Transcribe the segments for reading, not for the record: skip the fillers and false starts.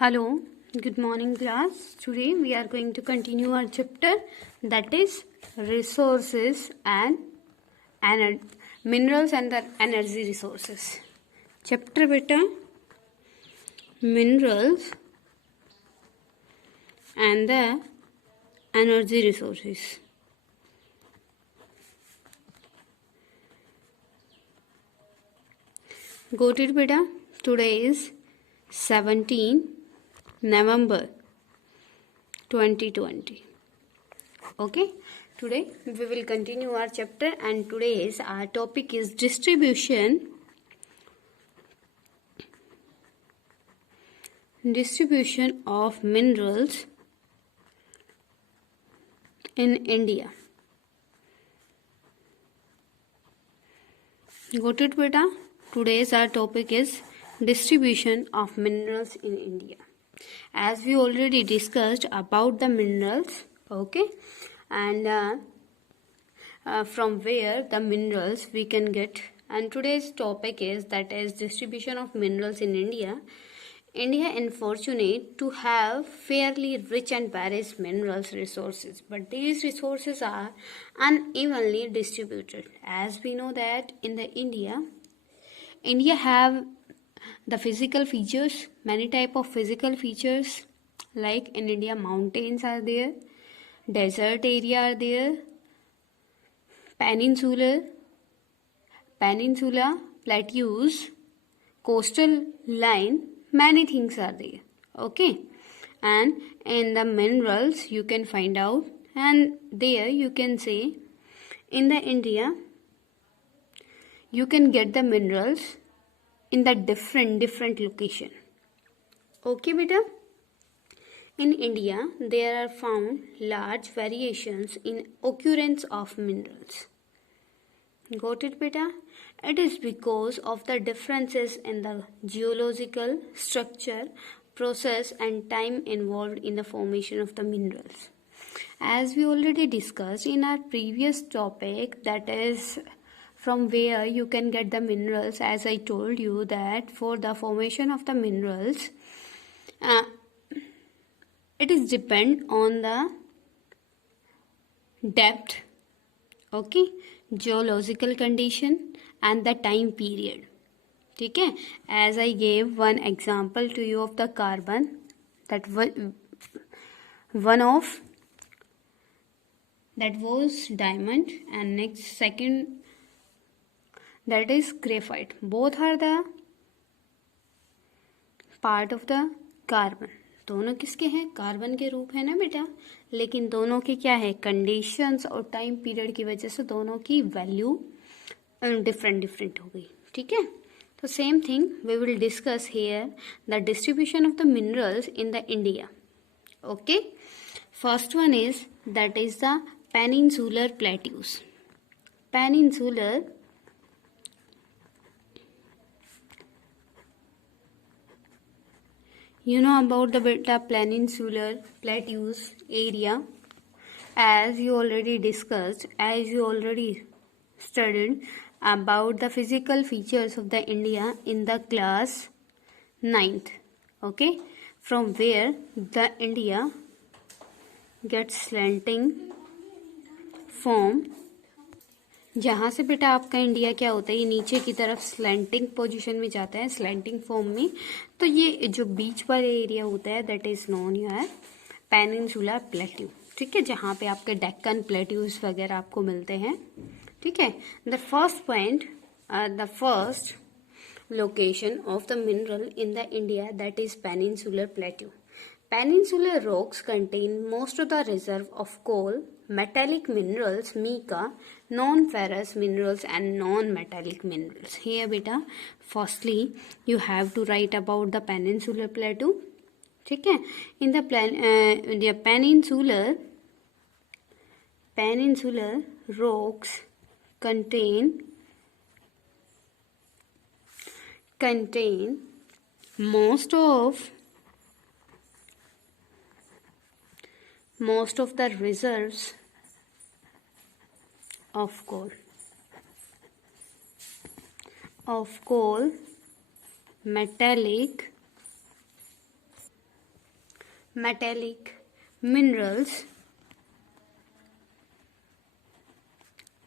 Hello, good morning class. Today we are going to continue our chapter that is resources and minerals and the energy resources. Chapter beta minerals and the energy resources. Got it beta? Today is 17 November 2020. Okay, today we will continue our chapter and today's our topic is distribution of minerals in India. Got it beta? Today's our topic is distribution of minerals in India. As we already discussed about the minerals, okay, and from where the minerals we can get, and today's topic is that is distribution of minerals in India. India is fortunate to have fairly rich and various minerals resources, but these resources are unevenly distributed. As we know that in the India have the physical features, many type of physical features, like in India mountains are there, desert area are there, peninsula, plateaus, coastal line, many things are there. Okay, and in the minerals you can find out, and there you can say in the India you can get the minerals in the different location. Okay beta? In India, there are found large variations in occurrence of minerals. Got it beta? It is because of the differences in the geological structure, process and time involved in the formation of the minerals. As we already discussed in our previous topic, that is from where you can get the minerals, as I told you that for the formation of the minerals, it is depend on the depth, okay, geological condition and the time period. ठीक है, as I gave one example to you of the carbon, that one of that was diamond, and next second that is graphite. Both are the part of the carbon. दोनों किसके हैं? Carbon के रूप है ना बेटा, लेकिन दोनों के क्या है, कंडीशंस और टाइम पीरियड की वजह से दोनों की वैल्यू डिफरेंट हो गई. ठीक है, तो same thing we will discuss here the distribution of the minerals in the India. Okay, first one is that is the peninsular plateaus. Peninsular you know about the peninsular plateaus area, as you already discussed, as you already studied about the physical features of the India in the class 9th. Okay, from where the India gets slanting form, जहाँ से बेटा आपका India क्या होता है, ये नीचे की तरफ स्लैंटिंग पोजीशन में जाता है, स्लैंटिंग फॉर्म में. तो ये जो बीच वाला एरिया होता है that is known your peninsular plateau. ठीक है, जहाँ पे आपके डेक्कन प्लेट्यूज वगैरह आपको मिलते हैं. ठीक है, the first point, the first location of the mineral in the India that is peninsular plateau. Peninsular rocks contain most of the reserve of coal, metallic minerals, mica, non-ferrous minerals and non-metallic minerals. Here beta, firstly you have to write about the peninsular plateau. ठीक है, in the peninsular rocks contain most of the reserves of coal, metallic metallic minerals,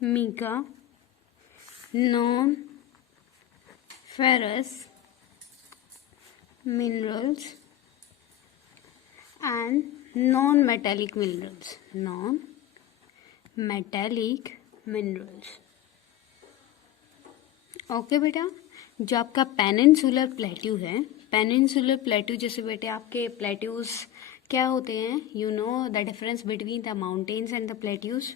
mica, non-ferrous minerals and non-metallic minerals. Non-metallic minerals. Okay बेटा, जो आपका peninsular plateau है, peninsular plateau जैसे बेटे आपके plateaus क्या होते हैं, you know the difference between the mountains and the plateaus.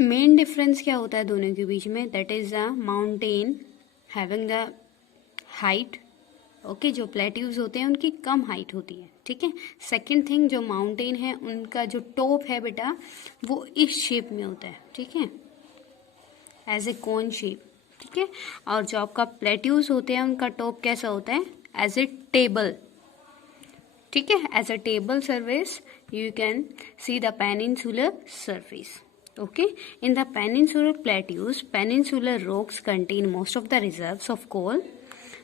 Main difference क्या होता है दोनों के बीच में, that is the mountain having the height. Okay, जो प्लेट्यूज होते हैं उनकी कम हाइट होती है. ठीक है. सेकंड थिंग, जो माउंटेन है उनका जो टॉप है बेटा वो इस शेप में होता है. ठीक है, एज ए कोन शेप. ठीक है. और जो आपका प्लेट्यूज होते हैं उनका टॉप कैसा होता है, एज ए टेबल. ठीक है, as a table surface you can see the peninsular surface. Okay, in the peninsular plateaus, peninsular rocks contain most of the reserves of coal.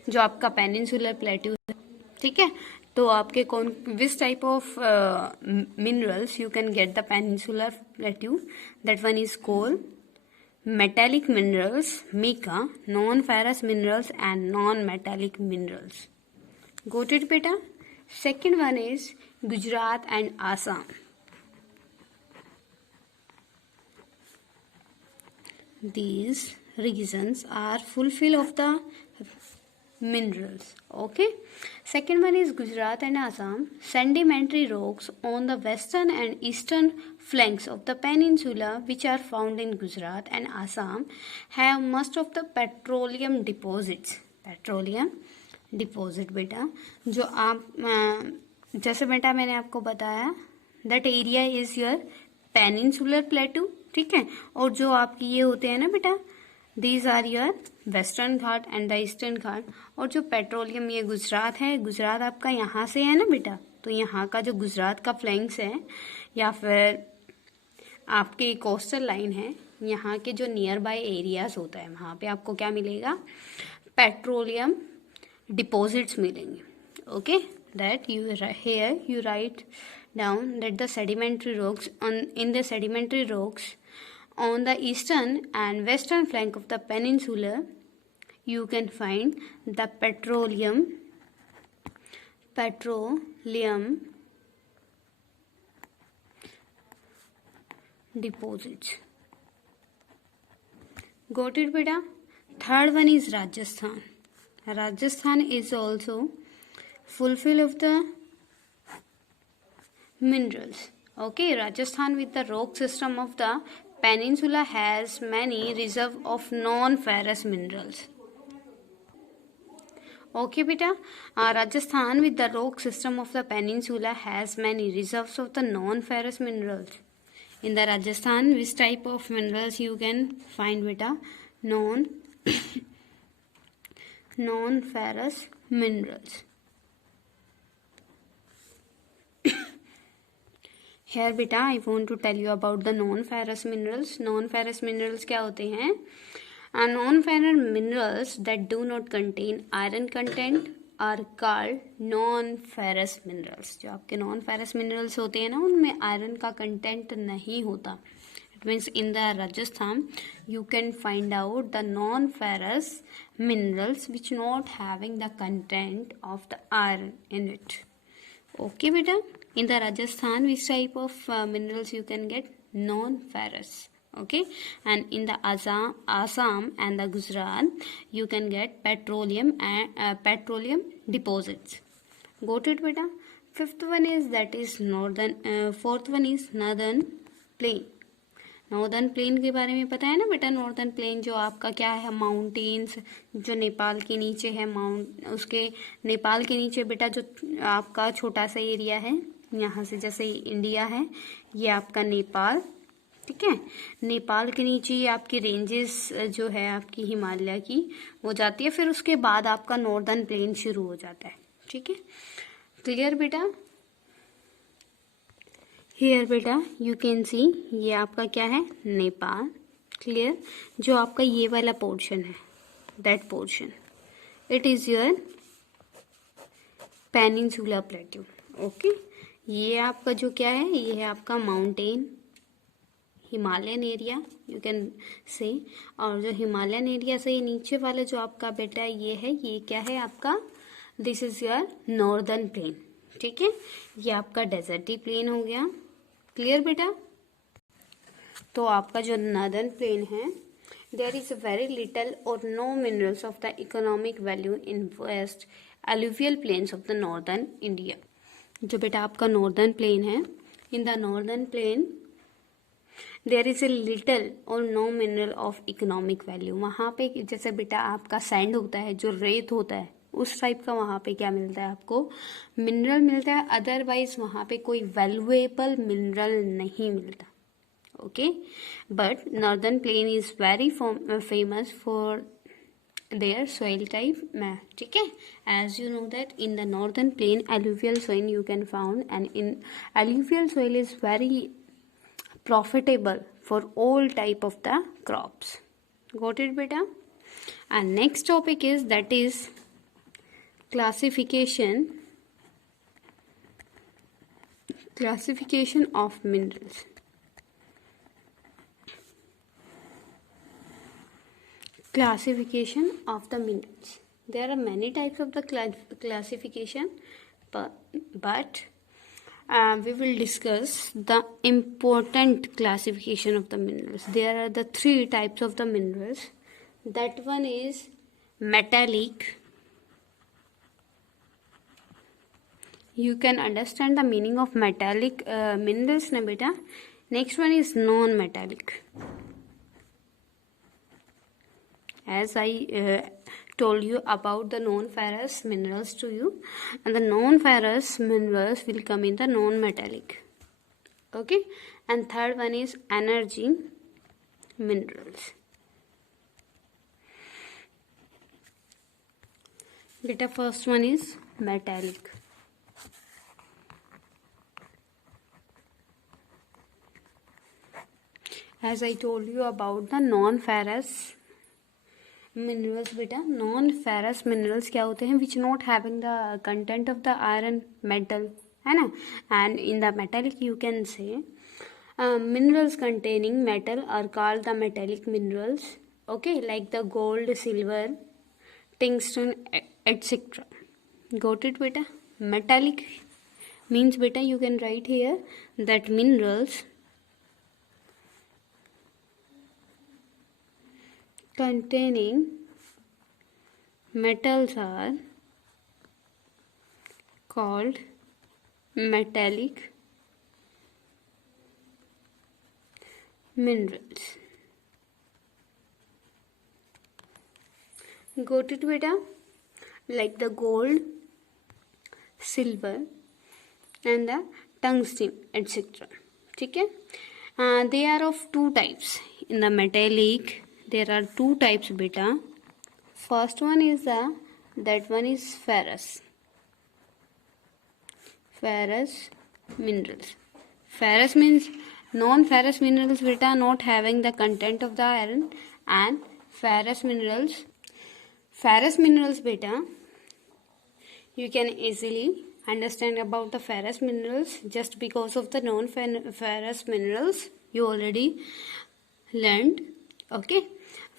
जो आपका peninsular plateau है, ठीक है, तो आपके कौन which type of minerals you can get the peninsular plateau? That one is coal, metallic minerals, mica, non-ferrous minerals and non-metallic minerals. Got it बेटा? Second one is Gujarat and Assam. These regions are fulfill of the minerals. Okay. Second one is Gujarat and Assam. Sedimentary rocks on the western and eastern flanks of the peninsula, which are found in Gujarat and Assam, have most of the petroleum deposits. Petroleum deposit बेटा, जो आप जैसे बेटा मैंने आपको बताया, that area is your peninsular plateau. ठीक है. और जो आपकी ये होते हैं ना बेटा, these are your western Ghat and the eastern Ghat. और जो पेट्रोलियम, ये गुजरात है, गुजरात आपका यहाँ से है ना बेटा, तो यहाँ का जो गुजरात का फ्लैंक्स है या फिर आपकी कोस्टल लाइन है, यहाँ के जो नियर बाय एरियाज होता है वहाँ पे आपको क्या मिलेगा, पेट्रोलियम डिपॉजिट्स मिलेंगे. Okay, that you here you right down that the sedimentary rocks in the sedimentary rocks on the eastern and western flank of the peninsula you can find the petroleum deposits. Got it beta? Third one is Rajasthan. Rajasthan is also fulfill of the minerals. Okay, Rajasthan with the rock system of the peninsula has many reserve of non-ferrous minerals. Okay beta, Rajasthan with the rock system of the peninsula has many reserves of the non-ferrous minerals. In the Rajasthan, which type of minerals you can find beta? Non-ferrous minerals. Here बेटा I want to tell you about the non-ferrous minerals. Non-ferrous minerals क्या होते हैं? Non-ferrous minerals that do not contain iron content are called non-ferrous minerals. जो आपके non-ferrous minerals होते हैं ना, उनमें आयरन का कंटेंट नहीं होता. It means in the Rajasthan you can find out the non-ferrous minerals which not having the content of the iron in it. Okay beta, in the Rajasthan which type of minerals you can get? Non-ferrous. Okay, and in the Assam and the Gujarat you can get petroleum and petroleum deposits. Got it beta? Fifth one is that is northern. Fourth one is northern plain. Northern plain के बारे में पता है ना बेटा? Northern plain जो आपका क्या है, माउंटेन्स जो नेपाल के नीचे है, उसके नेपाल के नीचे बेटा जो आपका छोटा सा एरिया है, यहाँ से जैसे इंडिया है, ये आपका नेपाल. ठीक है, नेपाल के नीचे ये आपकी रेंजेस जो है आपकी हिमालय की वो जाती है, फिर उसके बाद आपका नॉर्दर्न प्लेन शुरू हो जाता है. ठीक है, क्लियर बेटा? हियर बेटा यू कैन सी, ये आपका क्या है, नेपाल. क्लियर? जो आपका ये वाला पोर्शन है, that portion it is your peninsula plateau. Okay, ये आपका जो क्या है, ये है आपका mountain Himalayan area you can say. और जो हिमालयन एरिया से नीचे वाला जो आपका बेटा ये है, ये क्या है आपका, this is your northern plain. ठीक है, ये आपका डेजर्टी प्लेन हो गया। क्लियर बेटा? तो आपका जो नॉर्दर्न प्लेन है, देयर इज वेरी लिटल और no minerals of the economic value in west alluvial plains of the northern India. जो बेटा आपका नॉर्दर्न प्लेन है, in the northern plain there is a little और no mineral of economic value. वहाँ पे जैसे बेटा आपका सैंड होता है, जो रेत होता है, उस टाइप का वहाँ पे क्या मिलता है आपको, मिनरल मिलता है। अदरवाइज वहाँ पे कोई वैल्यूएबल मिनरल नहीं मिलता। Okay, but northern plain is very famous for their soil type map. ठीक है, as you know that in the northern plain alluvial soil you can found, and in alluvial soil is very profitable for all type of the crops. Got it beta? And next topic is that is classification of minerals. Classification of the minerals. There are many types of the classification, but we will discuss the important classification of the minerals. There are the three types of the minerals. That one is metallic. You can understand the meaning of metallic minerals na beta. Next one is non-metallic. As I told you about the non-ferrous minerals to you, and the non-ferrous minerals will come in the non-metallic. Okay, and third one is energy minerals. Beta, first one is metallic. As I told you about the non-ferrous minerals beta, non-ferrous minerals क्या होते हैं, which not having the content of the iron metal, है ना. And in the metallic you can say minerals containing metal are called the metallic minerals. Okay, like the gold, silver, tungsten, etc. Got it beta? Metallic means beta, you can write here that minerals containing metals are called metallic minerals. Got it beta? Like the gold, silver and the tungsten, etc. ठीक है, they are of two types. In the metallic there are two types beta. First one is that one is ferrous minerals. Ferrous means non-ferrous minerals beta, not having the content of the iron. And ferrous minerals beta, you can easily understand about the ferrous minerals just because of the non-ferrous minerals you already learned. Okay,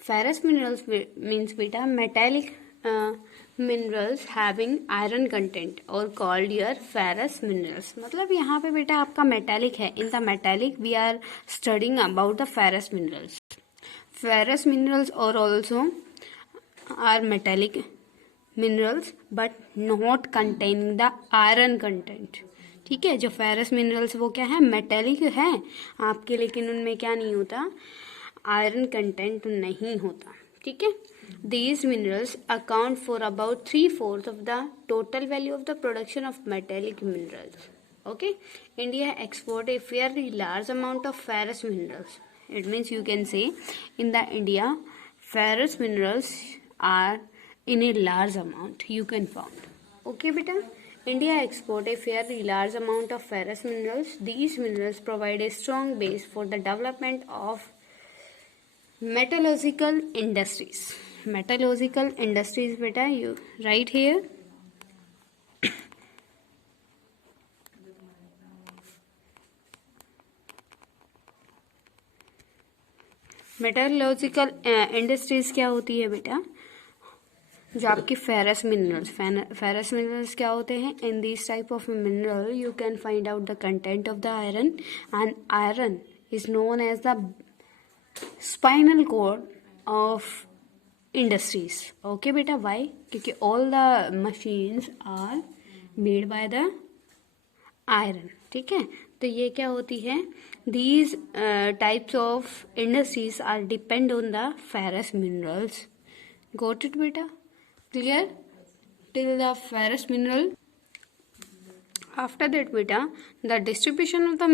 ferrous minerals means beta metallic minerals having iron content or called your ferrous minerals. मतलब यहाँ पे बेटा आपका metallic है. In the metallic we are studying about the ferrous minerals. Ferrous minerals are also are metallic minerals but not containing the iron content. ठीक है, जो ferrous minerals वो क्या है, मेटेलिक है आपके, लेकिन उनमें क्या नहीं होता, आयरन कंटेंट नहीं होता. ठीक है, these minerals account for about 3/4 of the total value of the production of metallic minerals. Okay, India export a fairly large amount of ferrous minerals. It means you can say in the India ferrous minerals are in a large amount you can found. Okay beta, India export a fairly large amount of ferrous minerals. These minerals provide a strong base for the development of metallurgical industries. Metallurgical industries beta, you write here metallurgical industries क्या होती है बेटा? जो आपकी ferrous minerals क्या होते हैं? In this type of mineral you can find out the content of the iron, and iron is known as the spinal cord of industries. Okay बेटा, वाई? क्योंकि all the machines are made by the iron. ठीक है, तो ये क्या होती है? These types of industries are depend on the ferrous minerals. Got it बेटा? Clear till the ferrous mineral? After that beta, the distribution of the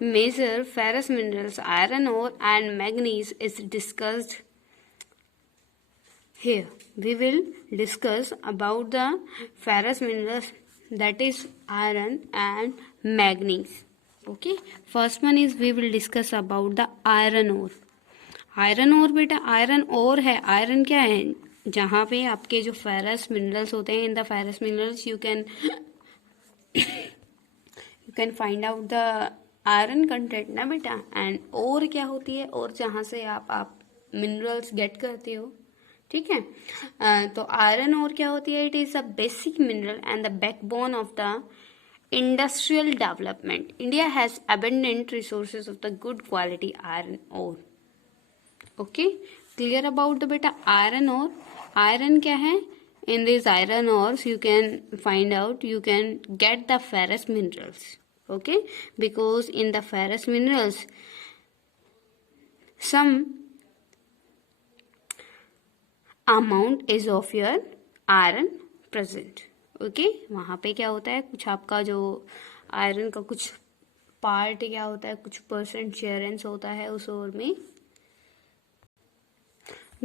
major ferrous minerals, iron ore and manganese, is discussed here. We will discuss about the ferrous minerals, that is iron and manganese. Okay, first one is we will discuss about the iron ore. Iron ore बेटा, iron ओर है. Iron क्या है? जहाँ पे आपके जो ferrous minerals होते हैं, इन the ferrous minerals you can find out the iron content ना बेटा. एंड ओर क्या होती है? और जहाँ से आप मिनरल्स गेट करते हो. ठीक है, तो आयरन ओर क्या होती है? It is a basic mineral and the backbone of the industrial development. India has abundant resources of the good quality iron ore. Okay, clear about the बेटा आयरन ओर. आयरन क्या है? In this iron ores you can find out, you can get the ferrous minerals. Okay, because in the ferrous minerals some amount is of your iron present. Okay, वहां पे क्या होता है? कुछ आपका जो आयरन का कुछ पार्ट क्या होता है, कुछ परसेंट शेयरेंस होता है उस ओर में.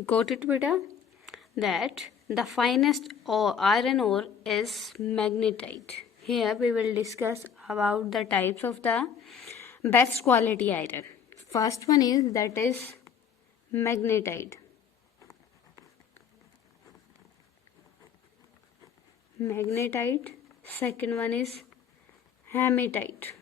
Got it beta? That the finest iron ore is magnetite. Here we will discuss about the types of the best quality iron. First one is that is magnetite. Magnetite. Second one is hematite.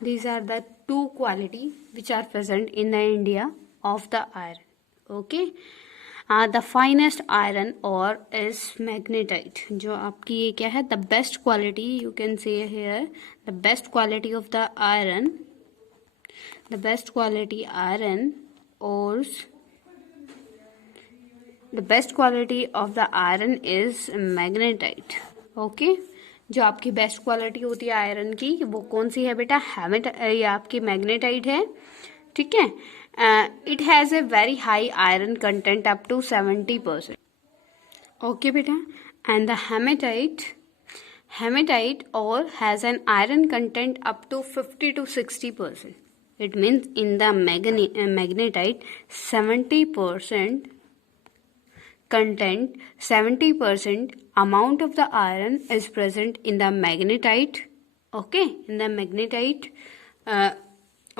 These are the two quality which are present in the India of the iron. Okay, the finest iron ore is magnetite. जो आपकी ये क्या है? The best quality, you can say here, the best quality of the iron, the best quality iron ores, the best quality of the iron is magnetite. Okay, जो आपकी best quality होती है iron की वो कौन सी है बेटा? ये आपकी मैग्नेटाइट है. ठीक है, it has a very high iron content up to 70%. Okay बेटा, and the hematite ore has an iron content up to 50 to 60%. It means in the magnetite 70% content, 70% amount of the iron is present in the magnetite. Okay, in the magnetite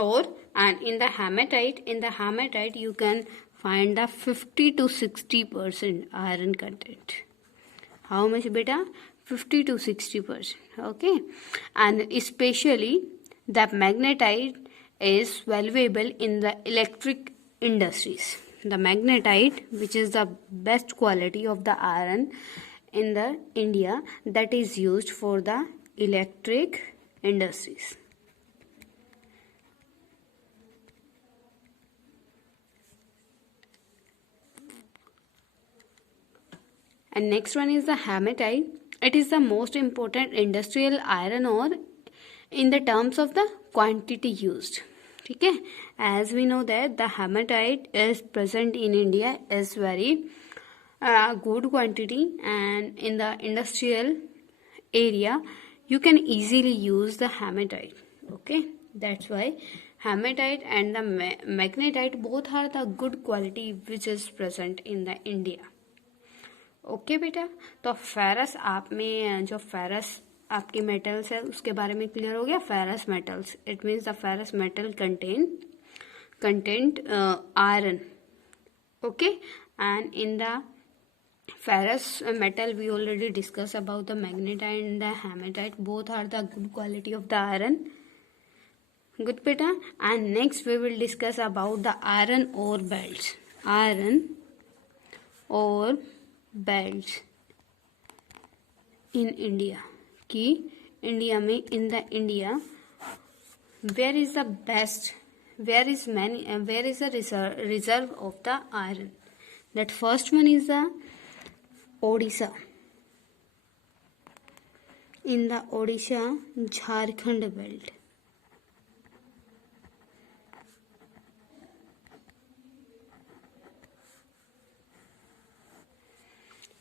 ore, and in the hematite you can find the 50 to 60% iron content. How much beta? 50 to 60%. Okay, and especially the magnetite is valuable in the electric industries. The magnetite, which is the best quality of the iron in the India, that is used for the electric industries. And next one is the hematite. It is the most important industrial iron ore in the terms of the quantity used. ठीक है, as we know that the hematite is present in India is very good quantity, and in the industrial area you can easily use the hematite. Okay, that's why hematite and the magnetite both are the good quality which is present in the India. Okay बेटा, तो ferrous आप में जो ferrous आपकी metals है उसके बारे में क्लियर हो गया. Ferrous metals, it means the ferrous metal content iron. Okay, and in the ferrous metal we already discussed about the magnetite and the hematite. Both are the good quality of the iron. Good beta. And next we will discuss about the iron ore belts. Iron ore belts in India. कि India में, in the India, where is the best, where is the reserve of the iron? That first one is the Odisha. In the Odisha Jharkhand belt.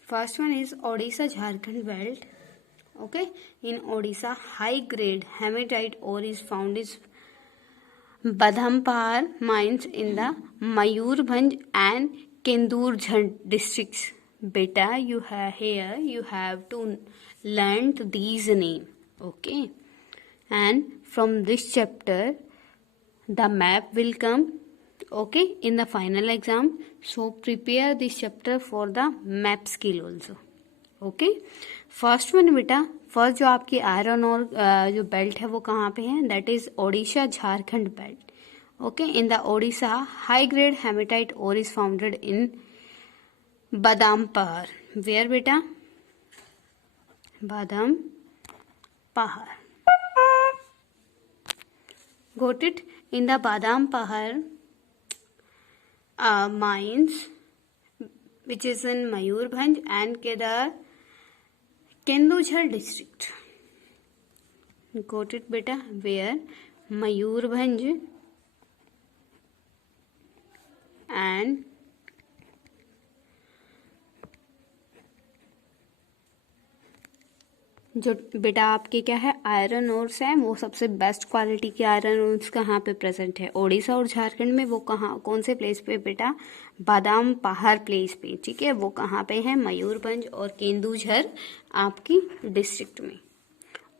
First one is Odisha Jharkhand belt. Okay, in Odisha, high grade hematite ore is found is Badhampahar mines in the Mayurbhanj and Kendurjhand districts. Beta, you have to learn these names. Okay, and from this chapter, the map will come. Okay, in the final exam. So prepare this chapter for the map skill also. Okay, first one बेटा, first जो आपकी iron और जो belt है वो कहाँ पे है? That is Odisha Jharkhand belt. Okay, in the Odisha high grade hematite ore is founded in Badampahar. Where बेटा? Badampahar. Got it? In the Badam mines, which is in Mayurbhanj and Kendujhar district. Got it, beta? Where? Mayurbhanj and जो बेटा आपके क्या है iron ores है, वो सबसे best quality के आयरन ओर्स कहाँ पे प्रेजेंट है? ओडिशा और झारखंड में. वो कहाँ, कौन से प्लेस पे बेटा? बादाम पहाड़ प्लेस पे. ठीक है, वो कहाँ पे है? मयूरभंज और केंदुझर आपकी डिस्ट्रिक्ट में.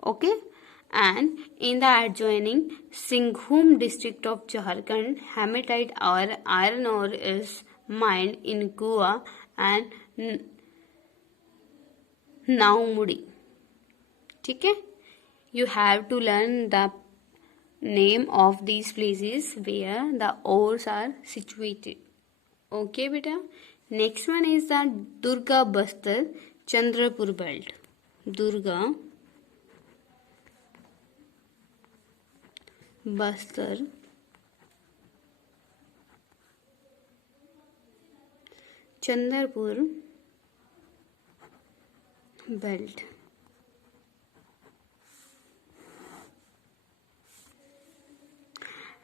Okay, and in the adjoining Singhbhum district of Jharkhand hematite और iron ore is mined in Goa and Noamundi. ठीक है, you have to learn the name of these places where the ores are situated. Okay बेटा, next one is the Durg Bastar Chandrapur belt. Durg Bastar Chandrapur belt.